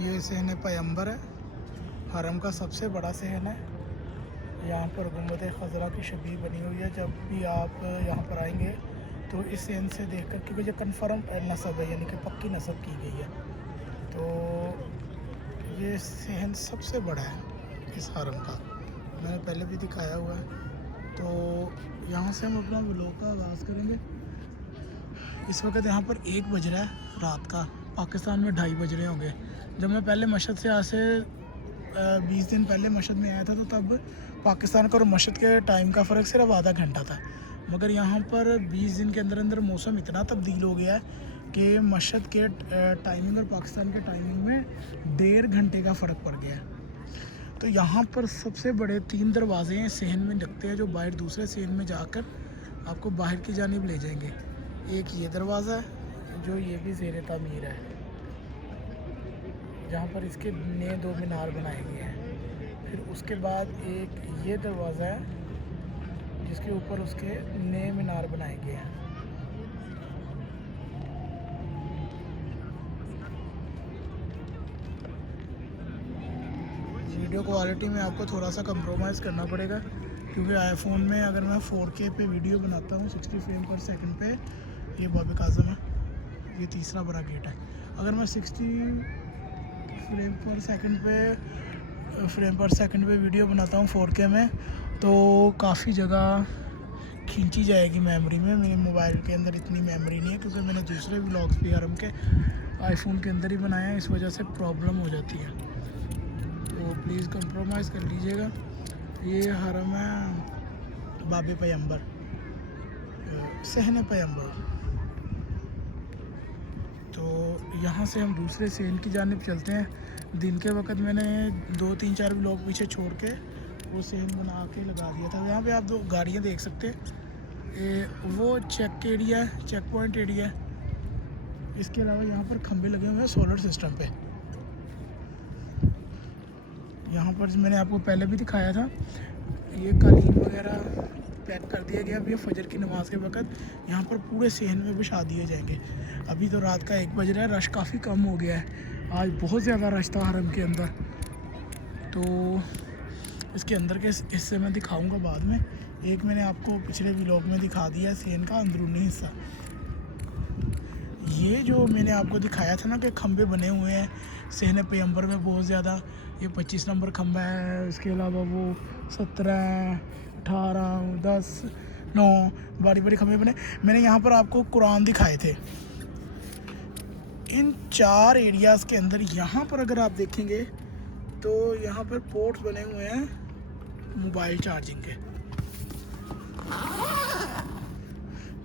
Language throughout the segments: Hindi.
ये सहन पैगंबर है, हरम का सबसे बड़ा सहन है। यहाँ पर गुंबद खज़रा की शबीह बनी हुई है। जब भी आप यहाँ पर आएंगे तो इस सहन से देखकर, क्योंकि जो कन्फर्म नस्ब है यानी कि पक्की नस्ब की गई है, तो ये सहन सबसे बड़ा है इस हरम का। मैंने पहले भी दिखाया हुआ है। तो यहाँ से हम अपना व्लॉग का आगाज़ करेंगे। इस वक्त यहाँ पर 1 बज रहा है रात का। पाकिस्तान में 2:30 बज रहे होंगे। जब मैं पहले मशहद से आज से 20 दिन पहले मशहद में आया था, तो तब पाकिस्तान का और मशहद के टाइम का फ़र्क सिर्फ आधा घंटा था। मगर यहाँ पर 20 दिन के अंदर अंदर मौसम इतना तब्दील हो गया है कि मशहद के टाइमिंग और पाकिस्तान के टाइमिंग में 1.5 घंटे का फ़र्क पड़ गया है। तो यहाँ पर सबसे बड़े 3 दरवाजे हैं सहन में लगते हैं, जो बाहर दूसरे सहन में जाकर आपको बाहर की जानिब ले जाएंगे। एक ये दरवाज़ा है जो ये भी ज़ेर तामीर है, जहाँ पर इसके नए 2 मीनार बनाए गए हैं। फिर उसके बाद एक ये दरवाज़ा है जिसके ऊपर उसके नए मीनार बनाए गए हैं। वीडियो क्वालिटी में आपको थोड़ा सा कंप्रोमाइज़ करना पड़ेगा, क्योंकि आईफोन में अगर मैं 4K पे वीडियो बनाता हूँ 60 फ्रेम पर सेकंड पे, ये बाब काज़म है, ये तीसरा बड़ा गेट है। अगर मैं 60 फ्रेम पर सेकंड पे वीडियो बनाता हूँ 4K में, तो काफ़ी जगह खींची जाएगी मेमोरी में। मेरे मोबाइल के अंदर इतनी मेमोरी नहीं है, क्योंकि मैंने दूसरे व्लॉग्स भी हरम के आईफोन के अंदर ही बनाए हैं, इस वजह से प्रॉब्लम हो जाती है। तो प्लीज़ कंप्रोमाइज़ कर लीजिएगा। ये हरम है बाब पैगंबर, सहन पैगंबर। तो यहाँ से हम दूसरे सहन की जानिब चलते हैं। दिन के वक्त मैंने 2-3-4 व्लॉग पीछे छोड़ के वो सहन बना के लगा दिया था। यहाँ पे आप 2 गाड़ियाँ देख सकते हैं, वो चेक एरिया है, चेक पॉइंट एरिया है। इसके अलावा यहाँ पर खंभे लगे हुए हैं सोलर सिस्टम पे। यहाँ पर मैंने आपको पहले भी दिखाया था, ये कालीन वगैरह पैक कर दिया गया। अभी फजर की नमाज़ के वक्त यहाँ पर पूरे सहन में बिछा दिए जाएंगे। अभी तो रात का 1 बज रहा है, रश काफ़ी कम हो गया है। आज बहुत ज़्यादा रश था हरम के अंदर। तो इसके अंदर के हिस्से में दिखाऊंगा बाद में। एक मैंने आपको पिछले व्लॉग में दिखा दिया सहन का अंदरूनी हिस्सा। ये जो मैंने आपको दिखाया था ना कि खंभे बने हुए हैं सहन पैगंबर में बहुत ज़्यादा, ये 25 नंबर खंभा है। इसके अलावा वो 17, 18, 10, 9 बड़ी बड़ी खंभे बने। मैंने यहाँ पर आपको कुरान दिखाए थे। इन 4 एरियाज़ के अंदर यहाँ पर अगर आप देखेंगे तो यहाँ पर पोर्ट्स बने हुए हैं मोबाइल चार्जिंग के।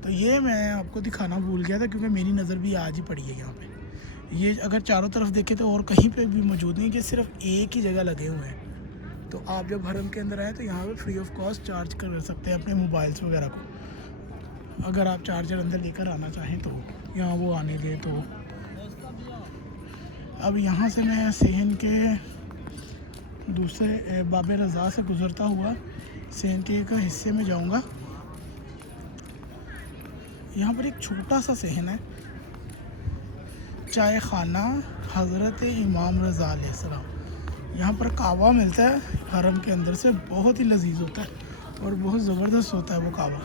तो ये मैं आपको दिखाना भूल गया था, क्योंकि मेरी नज़र भी आज ही पड़ी है यहाँ पे। ये अगर चारों तरफ देखें तो और कहीं पे भी मौजूद नहीं, कि सिर्फ एक ही जगह लगे हुए हैं। तो आप जब हरम के अंदर आए तो यहाँ पे फ्री ऑफ कॉस्ट चार्ज कर सकते हैं अपने मोबाइल्स वगैरह को, अगर आप चार्जर अंदर लेकर आना चाहें तो, यहाँ वो आने दे तो। अब यहाँ से मैं सहन के दूसरे बाब रज़ा से गुज़रता हुआ सहन के एक हिस्से में जाऊँगा। यहाँ पर एक छोटा सा सहन है, चाय खाना हज़रत इमाम रज़ा अलैहिस्सलाम। यहाँ पर कावा मिलता है हरम के अंदर से, बहुत ही लजीज होता है और बहुत ज़बरदस्त होता है वो कावा।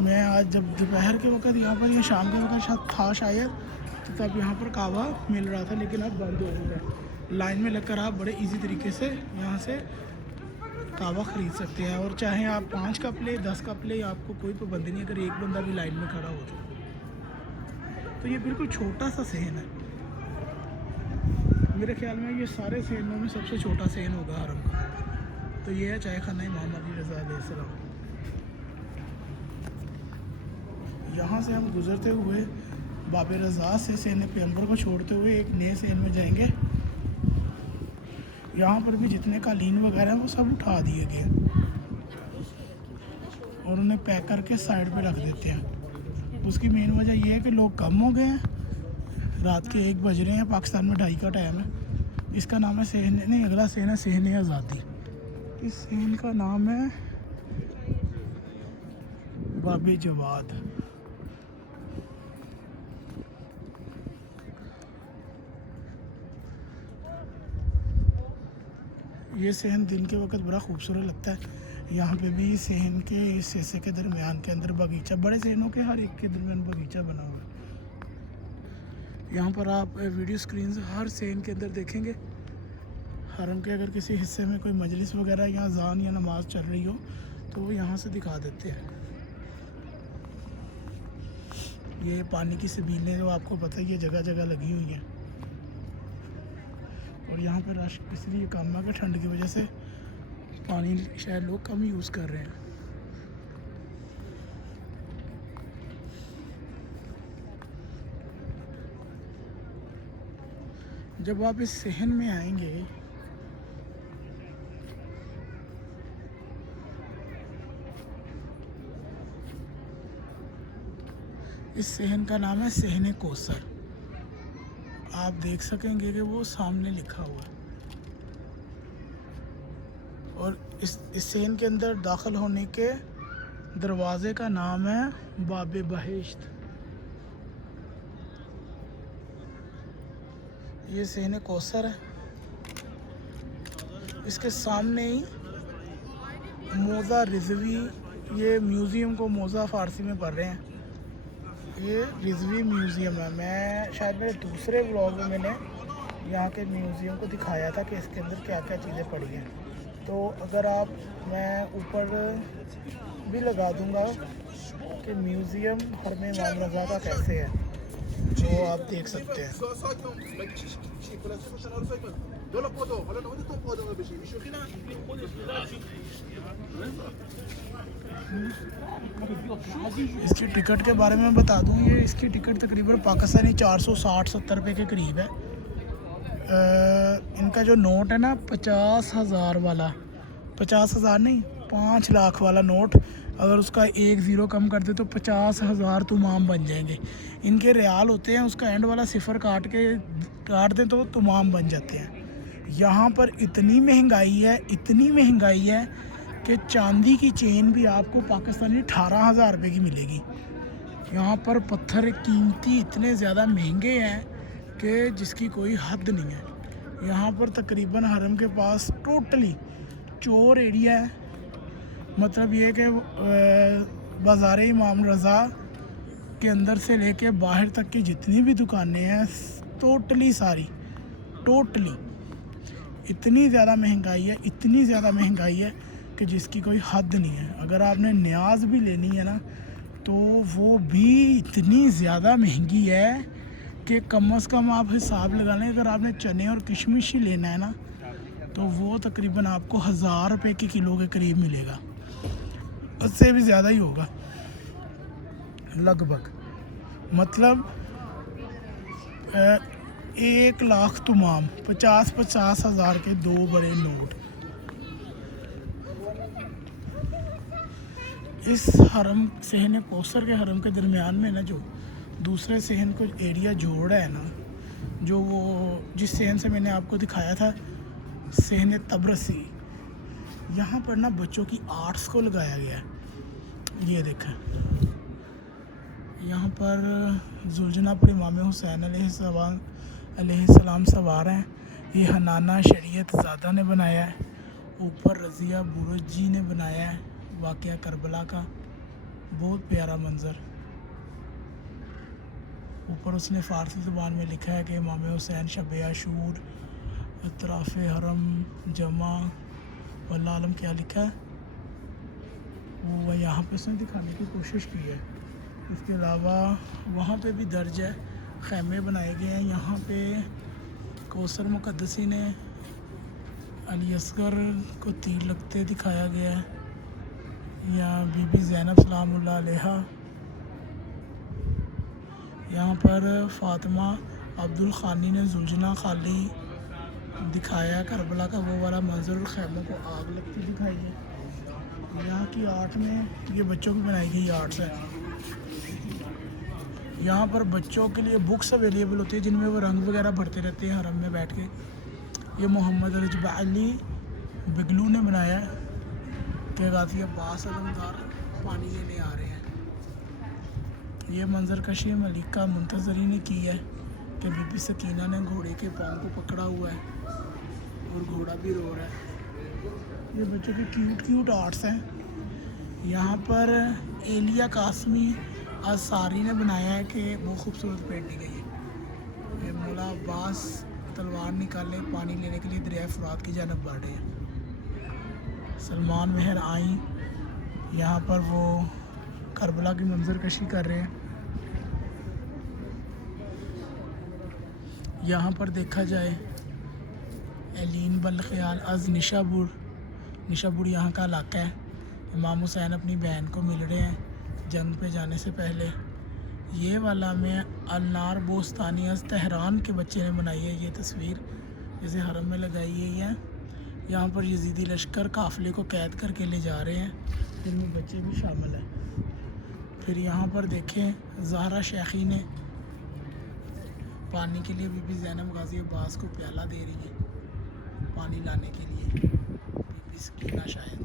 मैं आज जब दोपहर के वक्त यहाँ पर या शाम के वक्त शायद था शायद, तो तब यहाँ पर कावा मिल रहा था, लेकिन अब बंद हो गया है। लाइन में लगकर आप बड़े इजी तरीके से यहाँ से कावा ख़रीद सकते हैं। और चाहे आप 5 कप ले, 10 कप ले, आपको कोई पाबंदी नहीं, अगर एक बंदा भी लाइन में खड़ा हो तो। ये बिल्कुल छोटा सा सहन है, मेरे ख्याल में ये सारे सहनों में सबसे छोटा सहन होगा हरम का। तो ये है चाय खाना इमाम अली रज़ा अलैहिस्सलाम। यहाँ से हम गुज़रते हुए बाब रज़ा से सहन पैगंबर को छोड़ते हुए एक नए सहन में जाएंगे। यहाँ पर भी जितने कालीन वगैरह हैं वो सब उठा दिए गए और उन्हें पैक करके साइड पे रख देते हैं। उसकी मेन वजह यह है कि लोग कम हो गए हैं, रात के 1 बज रहे हैं, पाकिस्तान में 2:30 का टाइम है। इसका नाम है सहन, नहीं अगला सहन है सहन आज़ादी। इस सहन का नाम है बाब जवाद। ये सहन दिन के वक्त बड़ा खूबसूरत लगता है। यहाँ पे भी सहन के इस हिस्से के दरमियान के अंदर बगीचा, बड़े सहनों के हर एक के दरमियान बगीचा बना हुआ है। यहाँ पर आप वीडियो स्क्रीन हर सहन के अंदर देखेंगे। हरम के अगर किसी हिस्से में कोई मजलिस वगैरह या अज़ान या नमाज चल रही हो तो वो यहाँ से दिखा देते हैं। ये पानी की सबीलें जो आपको पता ही है जगह जगह लगी हुई हैं। और यहाँ पर रश इसलिए कम है कि ठंड की वजह से पानी शायद लोग कम यूज़ कर रहे हैं। जब आप इस सहन में आएंगे इस सहन का नाम है सहन कौसर। आप देख सकेंगे कि वो सामने लिखा हुआ है। और इस सहन के अंदर दाखिल होने के दरवाज़े का नाम है बाब बहिश्त। ये सहन कौसर है। इसके सामने ही मोज़ा रिजवी, ये म्यूज़ियम को मोज़ा फ़ारसी में पढ़ रहे हैं, ये रिजवी म्यूज़ियम है। मैं शायद मेरे दूसरे व्लॉग में मैंने यहाँ के म्यूज़ियम को दिखाया था कि इसके अंदर क्या क्या चीज़ें पड़ी हैं। तो अगर आप, मैं ऊपर भी लगा दूँगा कि म्यूज़ियम हरम इमाम रज़ा का कैसे है, तो आप देख सकते हैं। इसकी टिकट के बारे में बता दूं, ये इसकी टिकट तकरीबन पाकिस्तानी 460-70 रुपये के करीब है। इनका जो नोट है ना 50,000 वाला, 50,000 नहीं 5 लाख वाला नोट, अगर उसका 1 ज़ीरो कम कर दे तो 50,000 तुमाम बन जाएंगे। इनके रियाल होते हैं, उसका एंड वाला सिफर काट दें तो तुमाम बन जाते हैं। यहाँ पर इतनी महंगाई है कि चांदी की चेन भी आपको पाकिस्तानी 18,000 रुपये की मिलेगी। यहाँ पर पत्थर कीमती इतने ज़्यादा महंगे हैं कि जिसकी कोई हद नहीं है। यहाँ पर तकरीबन हरम के पास टोटली चोर एरिया है। मतलब ये कि बाज़ार इमाम रज़ा के अंदर से लेके बाहर तक की जितनी भी दुकानें हैं टोटली इतनी ज़्यादा महंगाई है कि जिसकी कोई हद नहीं है। अगर आपने न्याज भी लेनी है ना तो वो भी इतनी ज़्यादा महंगी है कि कम से कम आप हिसाब लगा लें, अगर आपने चने और किशमिश ही लेना है ना तो वो तकरीबन आपको 1000 रुपये के किलो के करीब मिलेगा, उससे भी ज़्यादा ही होगा लगभग। मतलब 1 लाख तुमाम, 50-50 हज़ार के 2 बड़े नोट। इस हरम सहन कौसर के हरम के दरमियान में ना जो दूसरे सहन को एरिया जोड़ रहा है ना, जो वो जिस सहन से मैंने आपको दिखाया था सहन तबरसी, यहाँ पर ना बच्चों की आर्ट्स को लगाया गया है। ये देखें, यहाँ पर जुलजना पर इमाम हुसैन अलैहिस्सलाम सवार हैं। ये हनाना शरीयत ज़ादा ने बनाया है। ऊपर रज़िया बुरुजी ने बनाया है वाक़या करबला का, बहुत प्यारा मंज़र। ऊपर उसने फ़ारसी ज़ुबान में लिखा है कि इमाम हुसैन शब आशूर अतराफ़ हरम जमा वल्लाह आलम क्या लिखा है वो यहाँ पे उसने दिखाने की कोशिश की है। इसके अलावा वहाँ पे भी दर्ज है, ख़ैमे बनाए गए हैं। यहाँ पे कौसर मुक़द्दसी ने अली असगर को तीर लगते दिखाया गया है। यहाँ बीबी ज़ैनब सलामुल्लाह अलैहा, यहाँ पर फ़ातिमा अब्दुल ख़ानी ने जुलजना खाली दिखाया करबला का वो वाला मंजर, ख़ैमों को आग लगती दिखाई है। यहाँ की आर्ट में ये बच्चों की बनाई गई आर्ट्स है। यहाँ पर बच्चों के लिए बुक्स अवेलेबल होती है जिनमें वो रंग वगैरह भरते रहते हैं हरम में बैठ के। ये मोहम्मद रजबा अली बिगलू ने बनाया है कि गाज़ी अब्बास अलमदार पानी लेने आ रहे हैं। ये मंजर कशी मलिका मुंतज़री ने की है कि बीबी सकीना ने घोड़े के पाँव को पकड़ा हुआ है और घोड़ा भी रो रहा है। ये बच्चों के क्यूट क्यूट आर्ट्स हैं। यहाँ पर एलिया कासमी अंसारी ने बनाया है कि वो खूबसूरत पेंटिंग है। ये मौला अब्बास तलवार निकाले पानी लेने के लिए दरिया फुरात की जानब बढ़ रहे हैं। सलमान महर आई यहाँ पर वो करबला की मंजर कशी कर रहे हैं। यहाँ पर देखा जाए एलिन बलख्याल अज निशापुर यहाँ का इलाका है। इमाम हुसैन अपनी बहन को मिल रहे हैं जंग पे जाने से पहले। ये वाला में अलनार बोस्तानी अज तेहरान के बच्चे ने बनाई है ये तस्वीर, जैसे हरम में लगाई गई है। यहाँ पर यजीदी लश्कर काफ़िले को कैद करके ले जा रहे हैं, जिनमें बच्चे भी शामिल हैं। फिर यहाँ पर देखें ज़हरा शेखी ने पानी के लिए बीबी ज़ैनब गाज़ी अब्बास को प्याला दे रही है पानी लाने के लिए, बीबी सकीना शायद।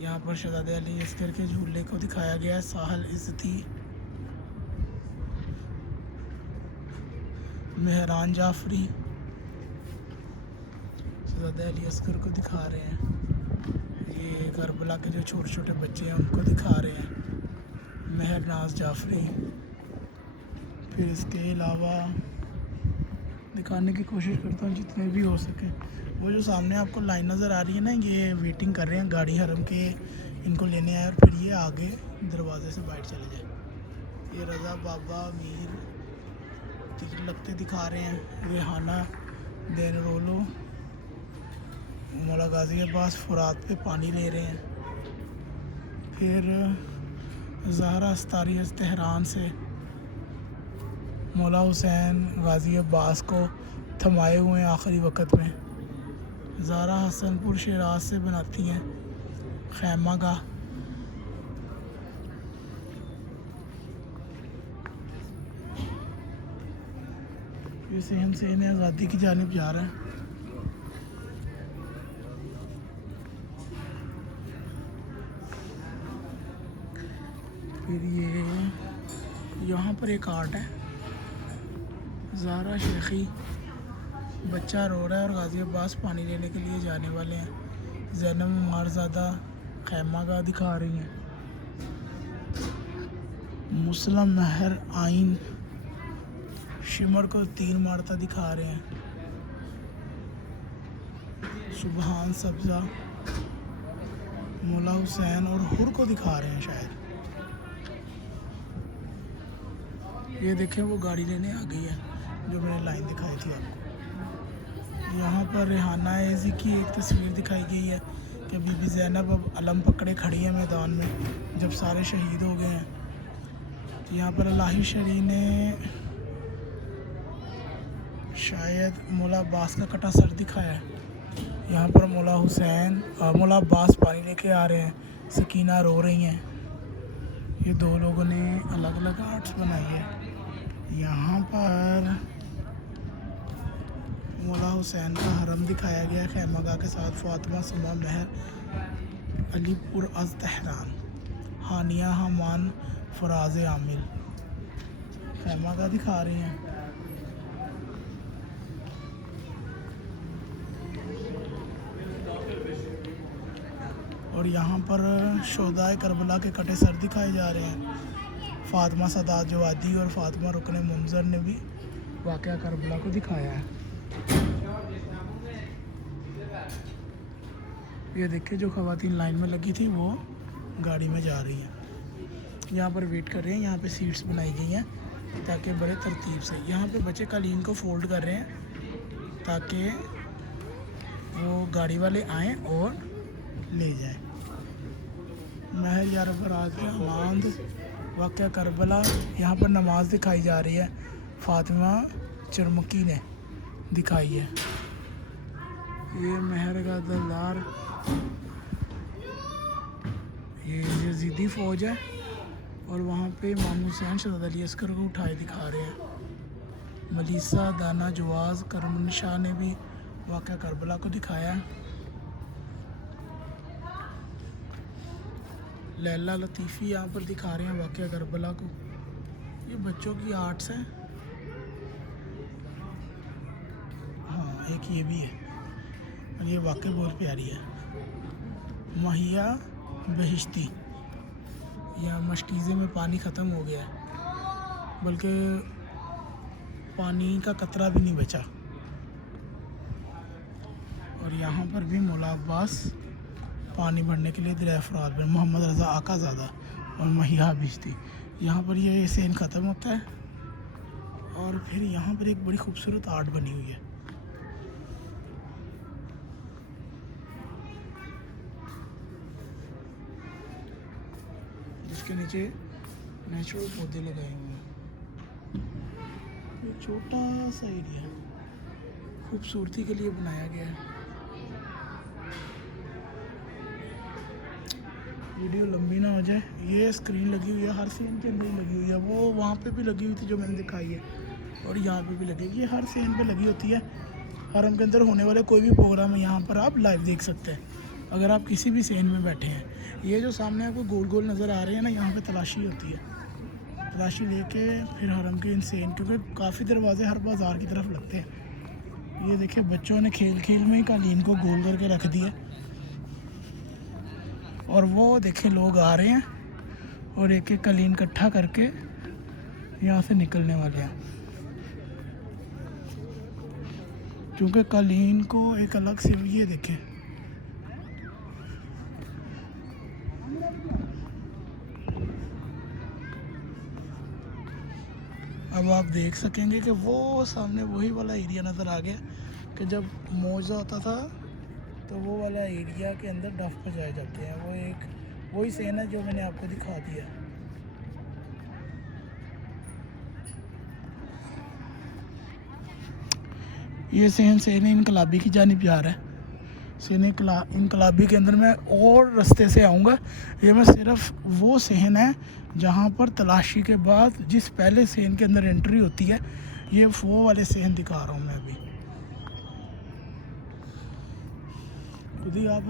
यहाँ पर शहज़ादे अली अस्कर के झूले को दिखाया गया है। साहल इज़्ज़ती मेहरान जाफरी शहज़ादे अली अस्कर को दिखा रहे हैं। ये करबला के जो छोटे छोटे बच्चे हैं उनको दिखा रहे हैं, मेहरनाज जाफरी। फिर इसके अलावा दिखाने की कोशिश करता हूँ जितने भी हो सके। वो जो सामने आपको लाइन नज़र आ रही है ना, ये वेटिंग कर रहे हैं गाड़ी हरम के इनको लेने आए और फिर ये आगे दरवाजे से बाहर चले जाए। ये रज़ा बाबा मीर तीर लगते दिखा रहे हैं। रेहाना देन रोलो मौला गाज़ी अब्बास फुरात पे पानी ले रहे हैं। फिर ज़हरा अस्तारी तेहरान से मौला हुसैन गाज़ी अब्बास को थमाए हुए हैं आखिरी वक़्त में। ज़ारा हसनपुर शिराज से बनाती हैं खैमा का। ये सेहन सेन आज़ादी की जानिब जा रहे हैं। फिर ये यहाँ पर एक आर्ट है, ज़ारा शेखी बच्चा रो रहा है और गाज़ी अब्बास पानी लेने के लिए जाने वाले हैं। ज़ैनब मारज़ादा खैमा का दिखा रही हैं। मुस्लिम महर आइन शिमर को 3 मारता दिखा रहे हैं। सुबहान सब्ज़ा मौला हुसैन और हुर को दिखा रहे हैं शायद। ये देखें वो गाड़ी लेने आ गई है जो मैंने लाइन दिखाई थी आपको। यहाँ पर रेहाना एजी की एक तस्वीर दिखाई गई है कि बीबी ज़ैनब अब अलम पकड़े खड़ी है मैदान में जब सारे शहीद हो गए हैं। यहाँ पर अल्लाही शरी ने शायद मौला अब्बास का कटा सर दिखाया है। यहाँ पर मौला अब्बास पानी लेके आ रहे हैं, सकीना रो रही हैं। ये 2 लोगों ने अलग अलग आर्ट्स बनाई है। यहाँ पर मौला हुसैन का हरम दिखाया गया है खैमगा के साथ। फातिमा सुमा महर अलीपुर अज तेहरान हानिया हमान फराज आमिल खैमगा दिखा रही हैं। और यहाँ पर शोदाए करबला के कटे सर दिखाए जा रहे हैं। फातिमा सदात जवादी और फातिमा रुकने मुंजर ने भी वाक़या करबला को दिखाया है। ये देखिए जो ख़वातीन लाइन में लगी थी वो गाड़ी में जा रही हैं। यहाँ पर वेट कर रहे हैं। यहाँ पे सीट्स बनाई गई हैं ताकि बड़े तरतीब से यहाँ पे बच्चे कालीन को फोल्ड कर रहे हैं ताकि वो गाड़ी वाले आएँ और ले जाएं। महल यार बरात के हमाद वाक़या करबला। यहाँ पर नमाज दिखाई जा रही है, फातिमा चरमकी ने दिखाई है। ये महर का दरदार, ये यजीदी फ़ौज है और वहाँ पे इमाम हुसैन शहज़ादा अली अस्कर को उठाए दिखा रहे हैं। मलीसा दाना जवाज़ करमन शाह ने भी वाक़या करबला को दिखाया है। लैला लतीफ़ी यहाँ पर दिखा रहे हैं वाक़या करबला को। ये बच्चों की आर्ट्स हैं। हाँ एक ये भी है। और ये वाकई बहुत प्यारी है। महिया बहिश्ती, या मशकीज़े में पानी ख़त्म हो गया है, बल्कि पानी का कतरा भी नहीं बचा। और यहाँ पर भी मौला अब्बास पानी भरने के लिए दरिया फुरात में मोहम्मद रज़ा आकाज़ादा और महिया बहिश्ती, यहाँ पर ये सेन ख़त्म होता है। और फिर यहाँ पर एक बड़ी खूबसूरत आर्ट बनी हुई है। जिसके नीचे नेचुरल पौधे लगाए हुए हैं। ये छोटा सा एरिया खूबसूरती के लिए बनाया गया है। वीडियो लंबी ना हो जाए, ये स्क्रीन लगी हुई है, हर सीन के अंदर ही लगी हुई है। वो वहाँ पे भी लगी हुई थी जो मैंने दिखाई है, और यहाँ पे भी लगेगी। ये हर सीन पे लगी होती है। हरम के अंदर होने वाले कोई भी प्रोग्राम है यहाँ पर आप लाइव देख सकते हैं, अगर आप किसी भी सीन में बैठे हैं। ये जो सामने आपको गोल गोल नज़र आ रहे हैं ना, यहाँ पे तलाशी होती है। तलाशी लेके फिर हरम के इन सीन, क्योंकि काफ़ी दरवाजे हर बाज़ार की तरफ लगते हैं। ये देखिए बच्चों ने खेल खेल में ही कालीन को गोल करके रख दिया। और वो देखे लोग आ रहे हैं और एक एक कालीन इकट्ठा करके यहाँ से निकलने वाले हैं, क्योंकि कालीन को एक अलग से, ये देखें अब आप देख सकेंगे कि वो सामने वही वाला एरिया नज़र आ गया कि जब मौजा होता था तो वो वाला एरिया के अंदर डफ बजाए जाते हैं। वो एक वही सीन है जो मैंने आपको दिखा दिया। ये सेन इनकलाबी की जानिब जा रहा है। सेन इनकलाबी के अंदर मैं और रास्ते से आऊँगा। ये मैं सिर्फ वो सेन है जहाँ पर तलाशी के बाद जिस पहले सेन के अंदर एंट्री होती है, ये वो वाले सेन दिखा रहा हूँ मैं अभी। खुद ही आप